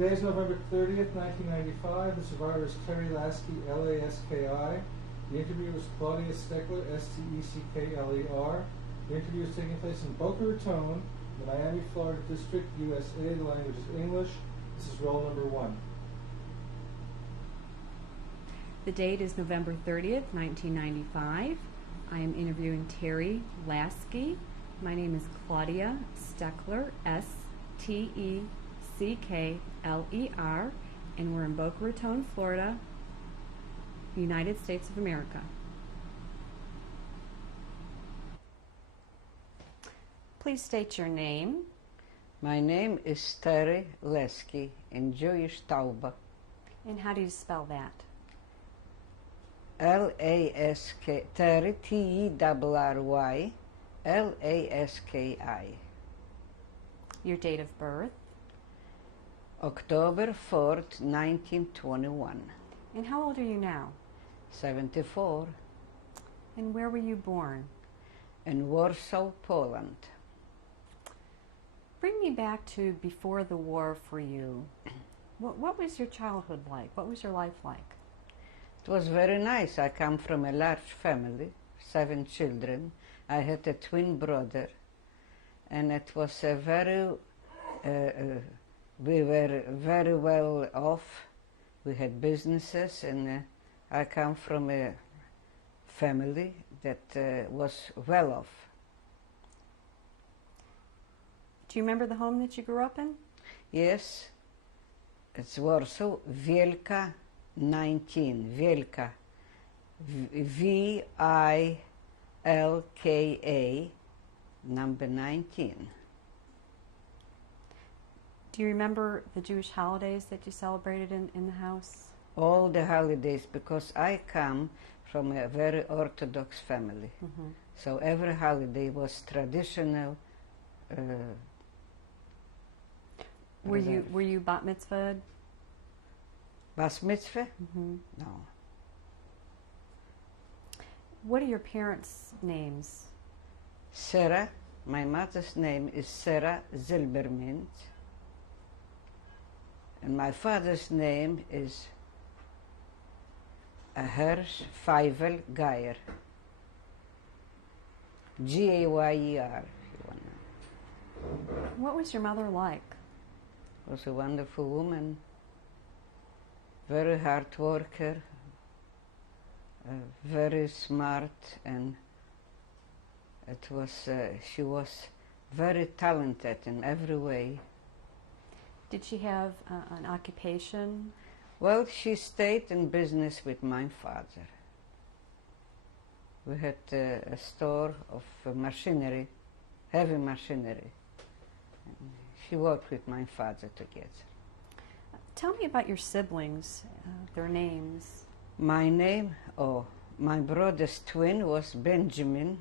Today is November 30th, 1995. The survivor is Terry Laski, L-A-S-K-I. The interviewer is Claudia Steckler, S-T-E-C-K-L-E-R. The interview is taking place in Boca Raton, the Miami, Florida District, USA. The language is English. This is roll number 1. The date is November 30th, 1995. I am interviewing Terry Laski. My name is Claudia Steckler, S-T-E-C-K-L-E-R, and we're in Boca Raton, Florida, United States of America. Please state your name. My name is Terry Laski in Jewish Tauba. And how do you spell that? L-A-S-K, Terry, T-E-R-R-Y, L-A-S-K-I. Your date of birth. October 4th, 1921. And how old are you now? 74. And where were you born? In Warsaw, Poland. Bring me back to before the war for you. What was your childhood like? What was your life like? It was very nice. I come from a large family, 7 children. I had a twin brother, and it was a very, we were very well off. We had businesses, and I come from a family that was well off. Do you remember the home that you grew up in? Yes, it's Warsaw, Wielka 19, Wielka, V-I-L-K-A, number 19. Do you remember the Jewish holidays that you celebrated in the house? All the holidays, because I come from a very Orthodox family. Mm-hmm. So every holiday was traditional. Were you bat mitzvahed? Bas mitzvah? Mm-hmm. No. What are your parents' names? Sarah, my mother's name is Sarah Zilbermint, and my father's name is Hersh Feivel Geyer. G-A-Y-E-R, if you want to. What was your mother like? Was a wonderful woman, very hard worker, very smart, and it was she was very talented in every way. Did she have an occupation? Well, she stayed in business with my father. We had a store of machinery, heavy machinery. She worked with my father together. Tell me about your siblings, their names. My brother's twin was Benjamin.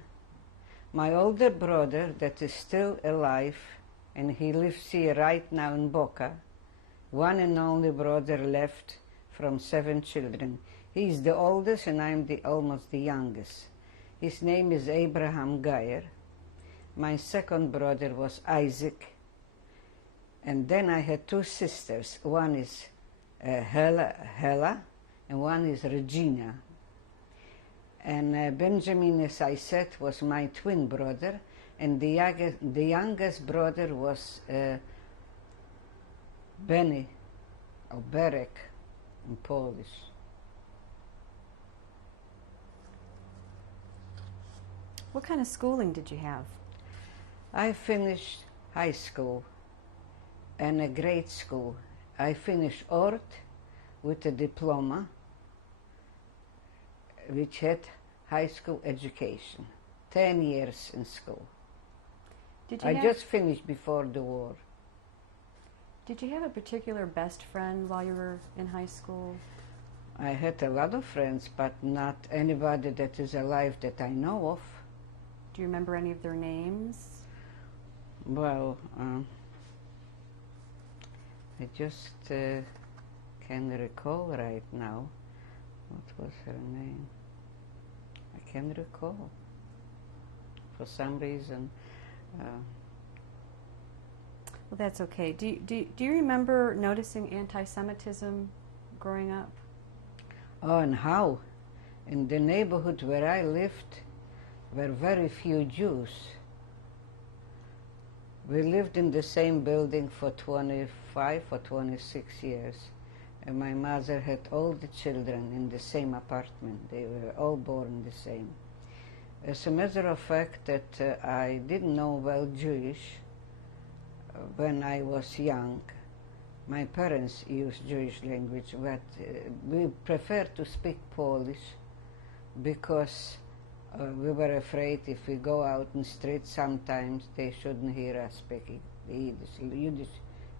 My older brother that is still alive, and he lives here right now in Boca. One and only brother left from 7 children. He's the oldest and I'm almost the youngest. His name is Abraham Geyer. My second brother was Isaac. And then I had 2 sisters. One is Hela, and one is Regina. And Benjamin, as I said, was my twin brother, and the youngest brother was Benny, or Berek in Polish. What kind of schooling did you have? I finished high school and a grade school. I finished Ort with a diploma, which had high school education, 10 years in school. I just finished before the war. Did you have a particular best friend while you were in high school? I had a lot of friends, but not anybody that is alive that I know of. Do you remember any of their names? Well, I just can't recall right now. What was her name? I can't recall. For some reason. Well, that's okay. Do you remember noticing anti-Semitism growing up? Oh, and how? In the neighborhood where I lived were very few Jews. We lived in the same building for 25 or 26 years. And my mother had all the children in the same apartment. They were all born the same. As a matter of fact, that I didn't know well Jewish when I was young. My parents used Jewish language, but we preferred to speak Polish because we were afraid if we go out in the street sometimes they shouldn't hear us speaking the Yiddish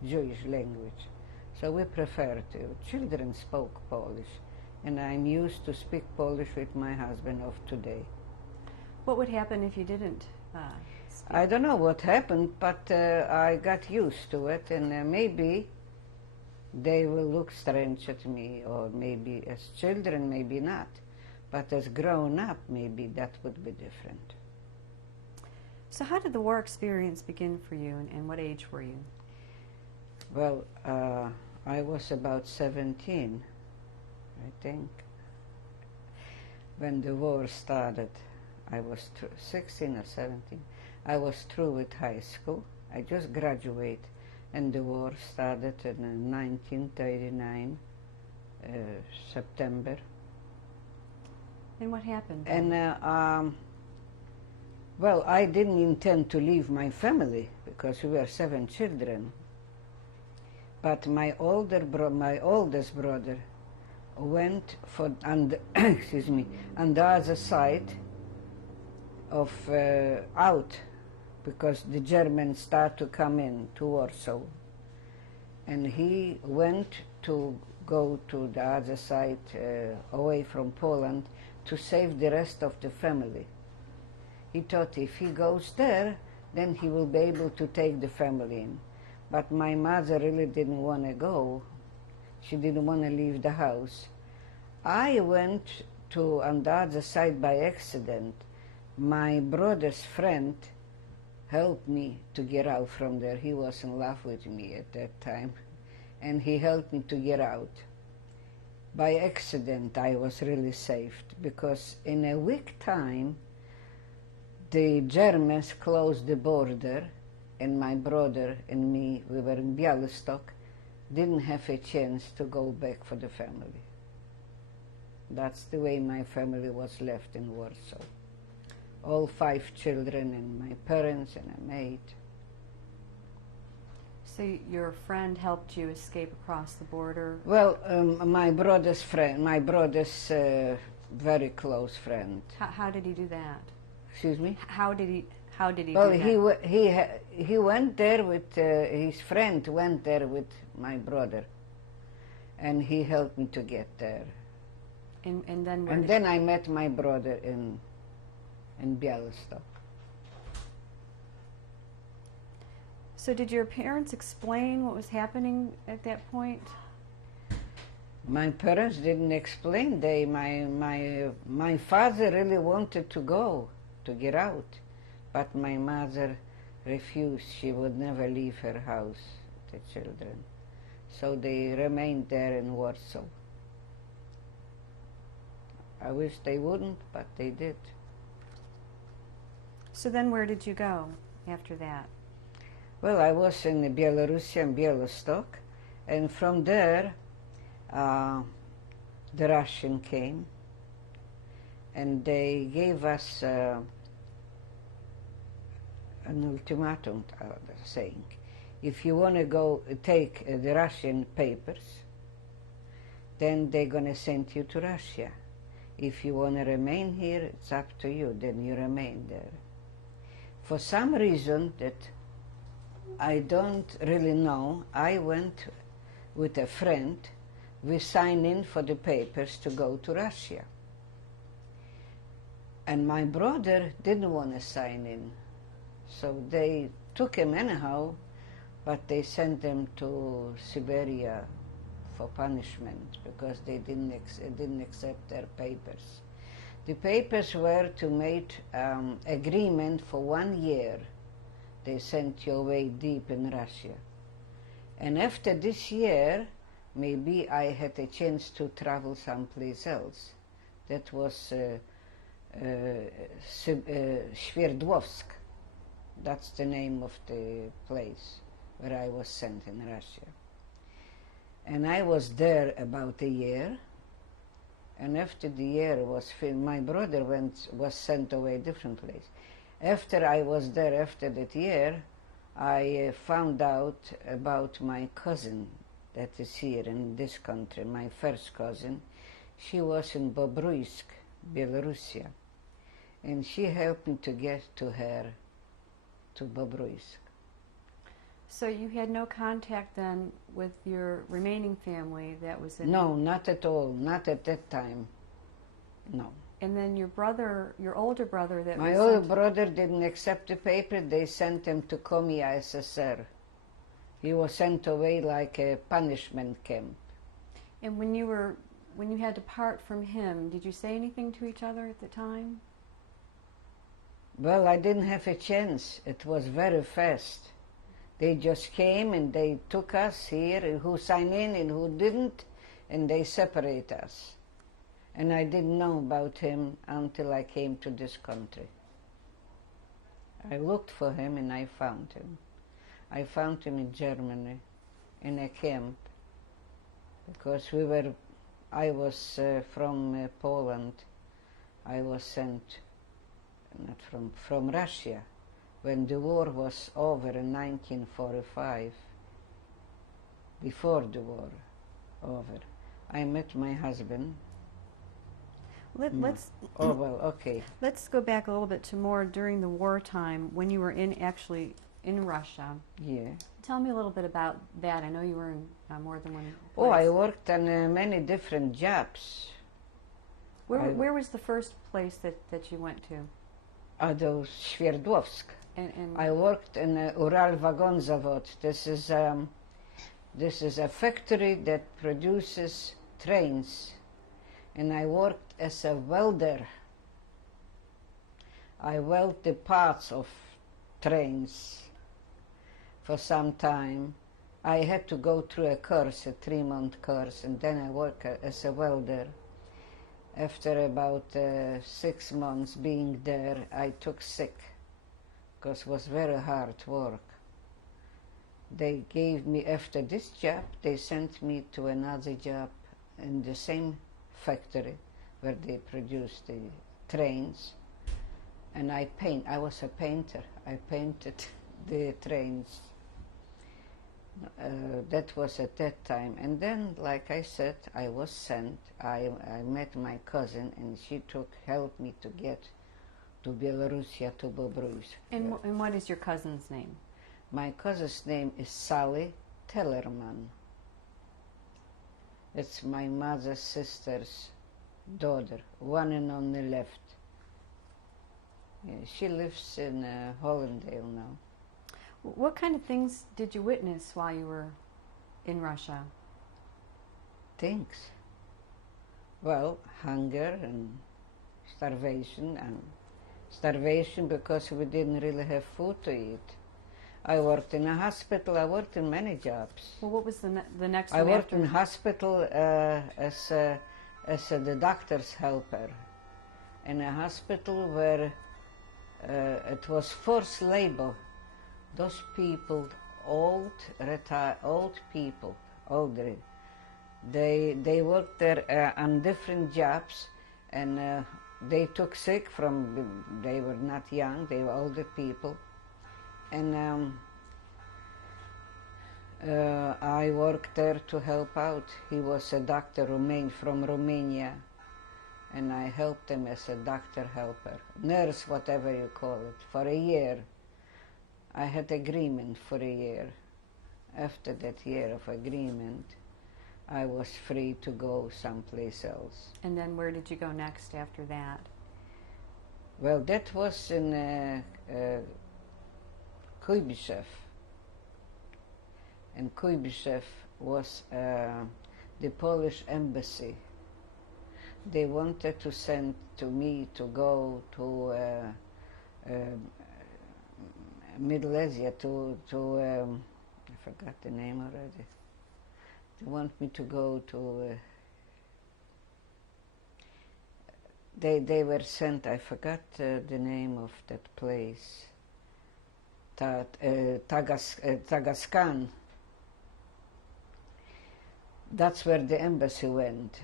Jewish language. So we preferred to. Children spoke Polish, and I'm used to speak Polish with my husband of today. What would happen if you didn't speak? I don't know what happened, but I got used to it, and maybe they will look strange at me, or maybe as children, maybe not. But as grown up, maybe that would be different. So how did the war experience begin for you, and what age were you? Well, I was about 17, I think. When the war started, I was 16 or 17. I was through with high school. I just graduated, and the war started in 1939, September. And what happened And then? well, I didn't intend to leave my family because we were 7 children. But my oldest brother went for excuse me, on the other side of out, because the Germans started to come in to Warsaw, and he went to go to the other side away from Poland to save the rest of the family. He thought if he goes there, then he will be able to take the family in. But my mother really didn't want to go. She didn't want to leave the house. I went to on the other side by accident. My brother's friend helped me to get out from there. He was in love with me at that time, and he helped me to get out. By accident, I was really saved, because in a week time, the Germans closed the border, and my brother and me, we were in Białystok, didn't have a chance to go back for the family. That's the way my family was left in Warsaw. All 5 children and my parents and a maid. So your friend helped you escape across the border? Well, my brother's friend, my brother's very close friend. How did he do that? Excuse me? How did he do Well, that? he went there with, his friend went there with my brother, and he helped me to get there. And then where And did then I met my brother in Białystok. So did your parents explain what was happening at that point? My parents didn't explain. My father really wanted to go, to get out, but my mother refused. She would never leave her house, the children. So they remained there in Warsaw. I wish they wouldn't, but they did. So then where did you go after that? Well, I was in Belarus and Białystok, and from there the Russian came, and they gave us an ultimatum, saying, if you want to go take the Russian papers, then they're going to send you to Russia. If you want to remain here, it's up to you, then you remain there. For some reason that I don't really know, I went with a friend. We signed in for the papers to go to Russia. And my brother didn't want to sign in. So they took him anyhow, but they sent him to Siberia for punishment because they didn't accept their papers. The papers were to make agreement for 1 year they sent you away deep in Russia. And after this year, maybe I had a chance to travel someplace else. That was Sverdlovsk. That's the name of the place where I was sent in Russia. And I was there about a year. And after the year was finished, my brother was sent away a different place. After I was there, after that year, I found out about my cousin that is here in this country, my first cousin. She was in Bobruisk, Belarusia, and she helped me to get to her, to Bobruisk. So you had no contact then with your remaining family that was in... No, not at all, not at that time, no. And then your brother, your older brother that My was older sent... brother didn't accept the paper, they sent him to Komi SSR. He was sent away like a punishment camp. And when you had to part from him, did you say anything to each other at the time? Well, I didn't have a chance, it was very fast. They just came and they took us here, who signed in and who didn't, and they separate us. And I didn't know about him until I came to this country. I looked for him and I found him. I found him in Germany, in a camp, because I was from Poland. I was sent, not from Russia. When the war was over in 1945, before the war over, I met my husband. Let's Oh, well, okay. let's go back a little bit to more during the wartime when you were actually in Russia. Yeah. Tell me a little bit about that. I know you were in more than one place. Oh, I worked on many different jobs. Where was the first place that you went to? Sverdlovsk. And I worked in Ural Vagon Zavod. This is a factory that produces trains, and I worked as a welder. I weld the parts of trains for some time. I had to go through a course, a 3-month course, and then I worked as a welder. After about 6 months being there, I took sick, because it was very hard work. They gave me, after this job, they sent me to another job in the same factory where they produced the trains. And I was a painter. I painted the trains. That was at that time. And then, like I said, I was sent. I met my cousin, and she helped me to get to Belarusia, to Bobruisk. and what is your cousin's name? My cousin's name is Sally Tellerman. It's my mother's sister's daughter, one and only left. Yeah, she lives in Hollandale now. What kind of things did you witness while you were in Russia? Things. Well, hunger and starvation because we didn't really have food to eat. I worked in a hospital. I worked in many jobs. Well, what was the next I one worked after? in hospital as the doctor's helper in a hospital where it was forced labor. Those people, old people, older, they worked there on different jobs, and they took sick they were not young, they were older people. And I worked there to help out. He was a doctor from Romania, and I helped him as a doctor helper, nurse, whatever you call it, for a year. I had agreement for a year. After that year of agreement, I was free to go someplace else. And then where did you go next after that? Well, that was in Kuibyshev. And Kuibyshev was the Polish embassy. They wanted to send me to go to Middle Asia I forgot the name already. They want me to go to. They were sent. I forgot the name of that place. Tagaskan. That's where the embassy went,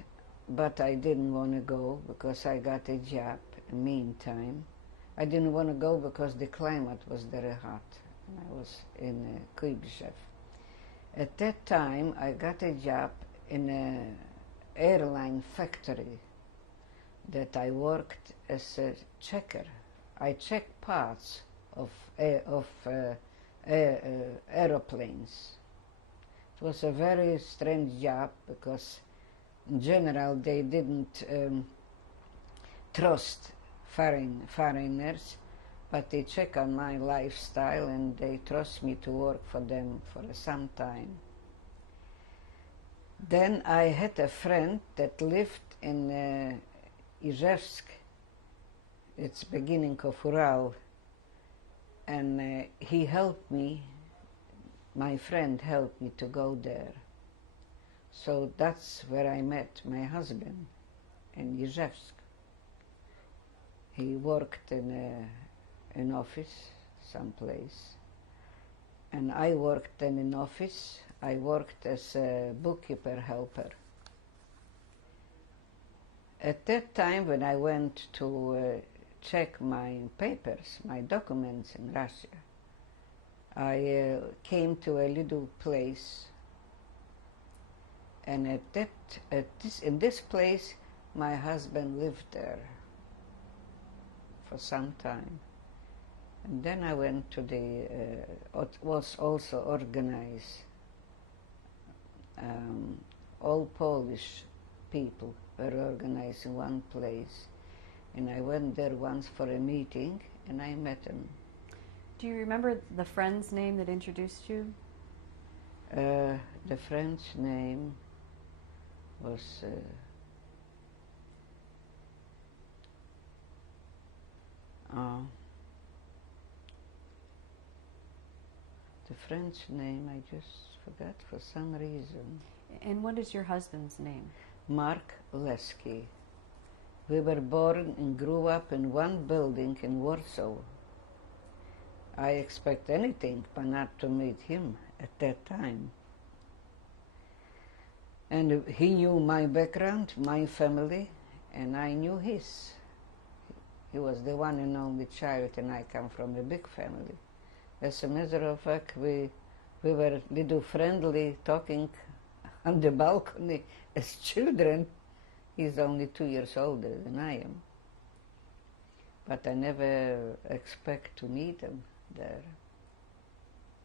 but I didn't want to go because I got a job. In the meantime, I didn't want to go because the climate was very hot. I was in Kuibyshev. At that time, I got a job in an airline factory that I worked as a checker. I checked parts of aeroplanes. It was a very strange job because in general they didn't trust foreigners, but they check on my lifestyle and they trust me to work for them for some time. Then I had a friend that lived in Izhevsk, it's beginning of Ural, and he helped me, my friend helped me to go there. So that's where I met my husband, in Izhevsk. He worked in an office someplace, and I worked in an office. I worked as a bookkeeper helper. At that time, when I went to check my papers, my documents in Russia, I came to a little place, and in this place, my husband lived there for some time. And then I went to it was also organized. All Polish people were organized in one place, and I went there once for a meeting, and I met him. Do you remember the friend's name that introduced you? The friend's name was the French name I just forgot for some reason. And what is your husband's name? Mark Laski. We were born and grew up in one building in Warsaw. I expect anything but not to meet him at that time. And he knew my background, my family, and I knew his. He was the one and only child, and I come from a big family. As a matter of fact, we were little friendly, talking on the balcony as children. He's only 2 years older than I am. But I never expect to meet him there.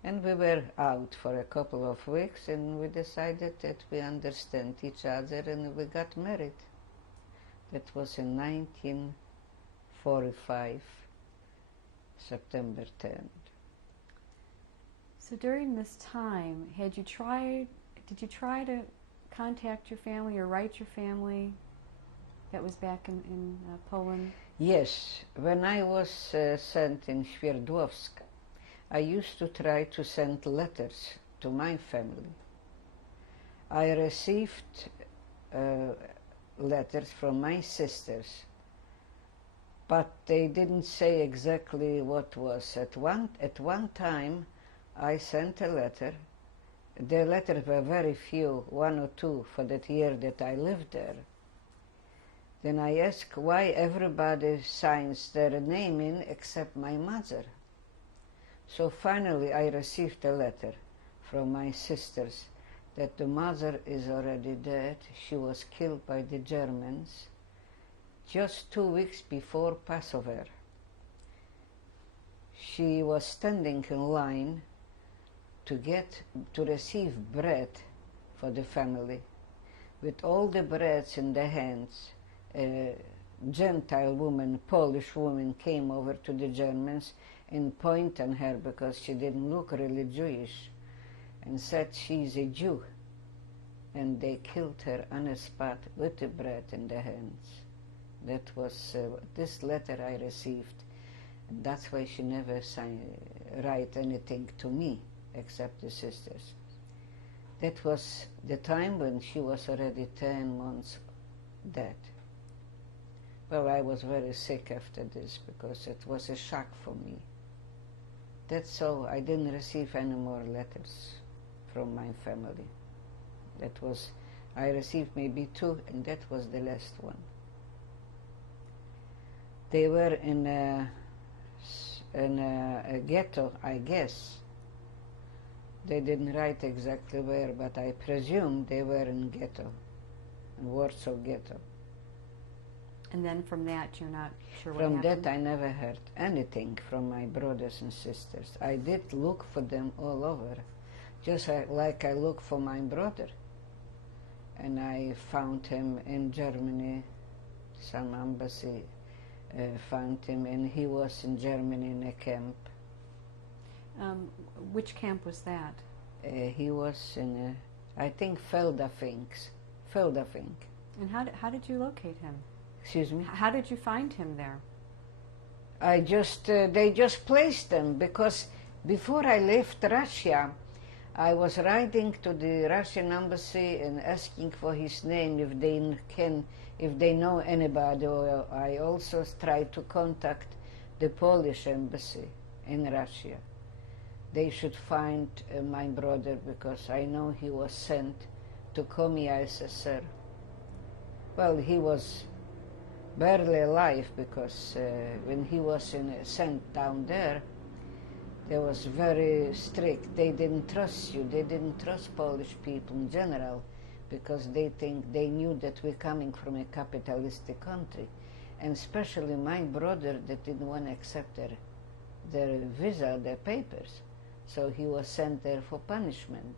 And we were out for a couple of weeks, and we decided that we understand each other, and we got married. That was in 1945, September 10th. So during this time, did you try to contact your family or write your family that was back in Poland? Yes, when I was sent in Sverdlovsk, I used to try to send letters to my family. I received letters from my sisters, but they didn't say exactly what was. At one time, I sent a letter. The letters were very few, 1 or 2 for that year that I lived there. Then I asked why everybody signs their name in except my mother. So finally I received a letter from my sisters that the mother is already dead. She was killed by the Germans just 2 weeks before Passover. She was standing in line to receive bread for the family. With all the breads in their hands, a Gentile woman, Polish woman, came over to the Germans and pointed on her because she didn't look really Jewish and said she's a Jew. And they killed her on the spot with the bread in their hands. That was this letter I received. And that's why she never write anything to me except the sisters. That was the time when she was already 10 months dead. Well, I was very sick after this because it was a shock for me. That's all. I didn't receive any more letters from my family. I received maybe 2, and that was the last one. They were in a ghetto, I guess. They didn't write exactly where, but I presume they were in ghetto, in Warsaw ghetto. And then from that, you're not sure what happened? From that, I never heard anything from my brothers and sisters. I did look for them all over, just like I look for my brother. And I found him in Germany, some embassy found him, and he was in Germany in a camp. Which camp was that? He was in, I think, Feldafing. And how did you locate him? Excuse me? How did you find him there? They just placed them, because before I left Russia, I was writing to the Russian embassy and asking for his name if they know anybody. Or I also tried to contact the Polish embassy in Russia. They should find my brother, because I know he was sent to Komi SSR. Well, he was barely alive, because when he was sent down there, they was very strict. They didn't trust you. They didn't trust Polish people in general, because they knew that we're coming from a capitalistic country, and especially my brother that didn't want to accept their visa, their papers. So he was sent there for punishment.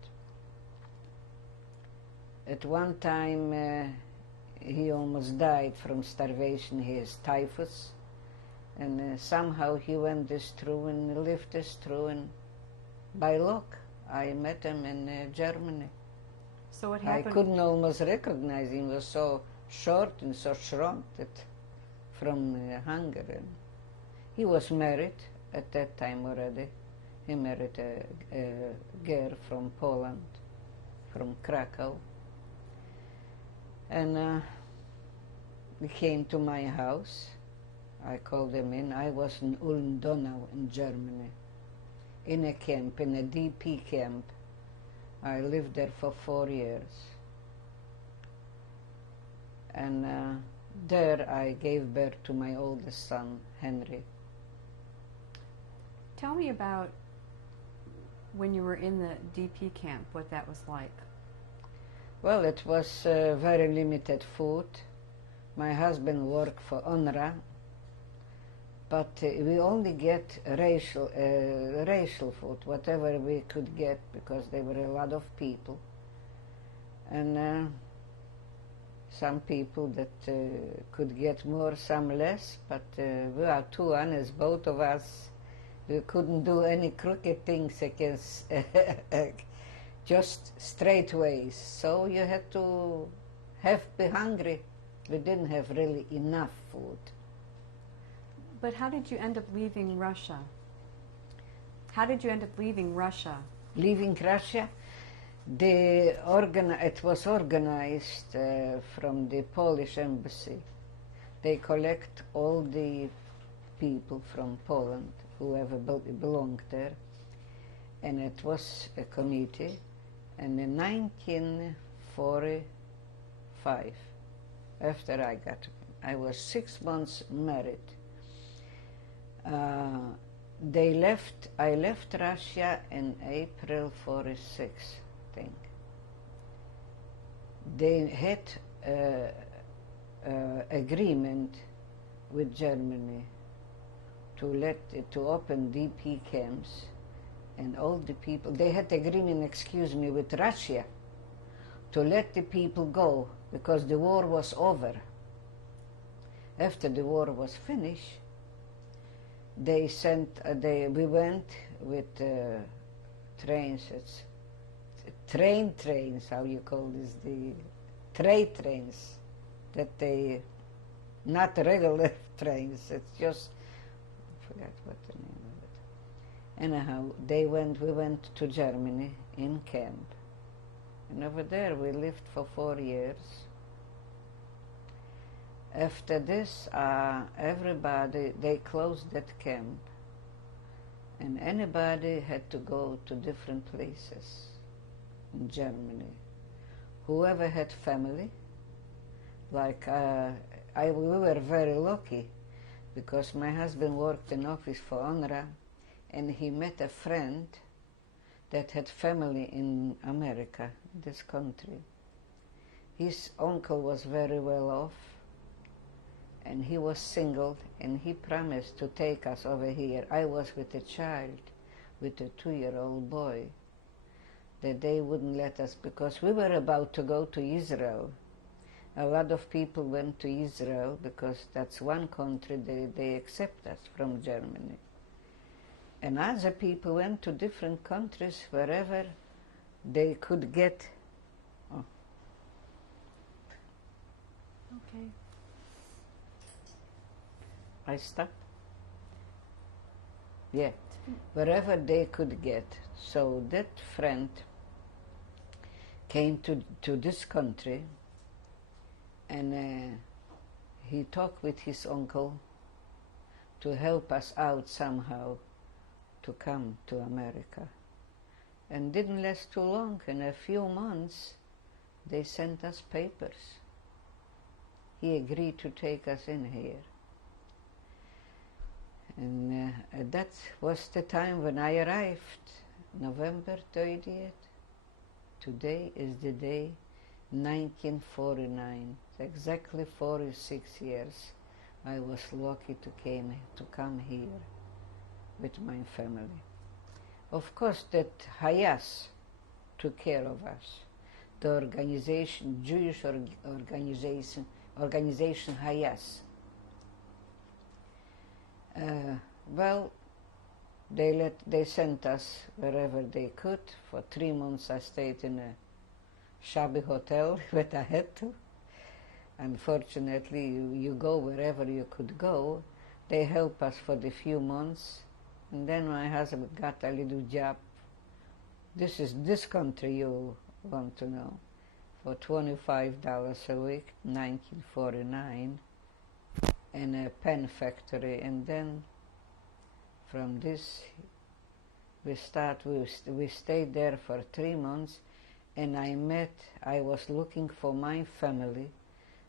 At one time, he almost died from starvation. He has typhus. And somehow he went this through and lived this through, and by luck I met him in Germany. So what happened? I couldn't almost recognize him. He was so short and so shrunk from hunger. And he was married at that time already. He married a girl from Poland, from Krakow. And he came to my house. I called him in. I was in Ulm Donau in Germany, in a camp, in a DP camp. I lived there for 4 years. And there I gave birth to my oldest son, Henry. Tell me about when you were in the DP camp, what that was like. Well, it was very limited food. My husband worked for UNRWA, but we only get racial food, whatever we could get, because there were a lot of people. And some people that could get more, some less, but we are too honest, both of us. We couldn't do any crooked things against just straight ways. So you had to be hungry. We didn't have really enough food. But how did you end up leaving Russia? How did you end up leaving Russia? Leaving Russia? It was organized from the Polish embassy. They collect all the people from Poland, whoever belonged there, and it was a committee. And in 1945, after I was 6 months married, I left Russia in April 46, I think. They had agreement with Germany to open DP camps, and all the people, they had agreement, with Russia to let the people go, because the war was over. After the war was finished, we went with trains, trains, how you call this, the trade trains, not regular trains, it's just, I forgot what the name of it. Anyhow, we went to Germany in camp. And over there we lived for 4 years. After this, they closed that camp. And anybody had to go to different places in Germany. Whoever had family, like we were very lucky because my husband worked in office for UNRWA, and he met a friend that had family in America, this country. His uncle was very well off, and he was single, and he promised to take us over here. I was with a child, with a 2-year-old boy, that they wouldn't let us, because we were about to go to Israel. A lot of people went to Israel because that's one country they accept us from Germany. And other people went to different countries wherever they could get. Oh. Okay. I stop? Yeah, wherever they could get. So that friend came to this country, and he talked with his uncle to help us out somehow to come to America. And didn't last too long. In a few months, they sent us papers. He agreed to take us in here. And that was the time when I arrived, November 30th. Today is the day, 1949. Exactly 46 years. I was lucky to come here with my family. Of course, that Hayas took care of us. The organization, Jewish organization Hayas. Well, they sent us wherever they could. For 3 months I stayed in a shabby hotel, but I had to. Unfortunately, you go wherever you could go. They helped us for the few months, and then my husband got a little job. This is this country you want to know, for $25 a week, 1949, in a pen factory. And then from this we stayed there for 3 months, and I was looking for my family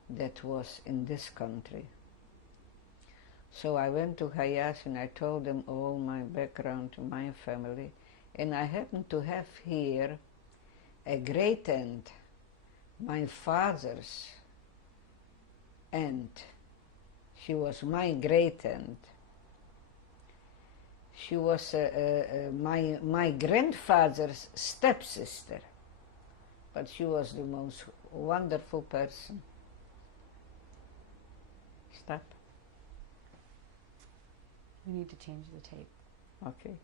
that was in this country. So I went to Hayas and I told them all my background to my family, and I happened to have here a great aunt, my father's aunt. She was my great aunt. She was my grandfather's stepsister, but she was the most wonderful person. Stop. We need to change the tape. Okay.